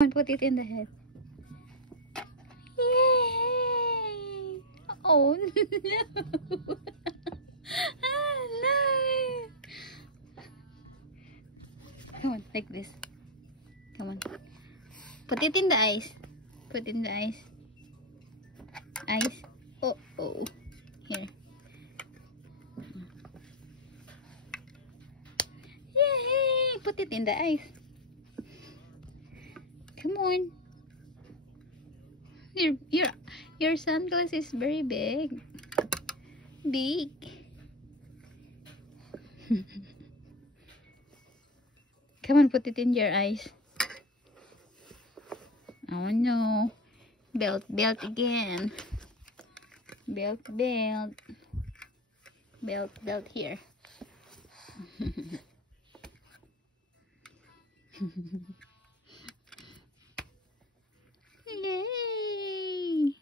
Come on, put it in the head. Yay! Oh no! Ah, no! Come on, like this. Come on. Put it in the eyes. Put in the eyes. Eyes. Oh, oh. Here. Yay! Put it in the eyes. Come on. Your sunglass is very big. Big. Come on, put it in your eyes. Oh no. Belt again. Belt. Belt here. Yay!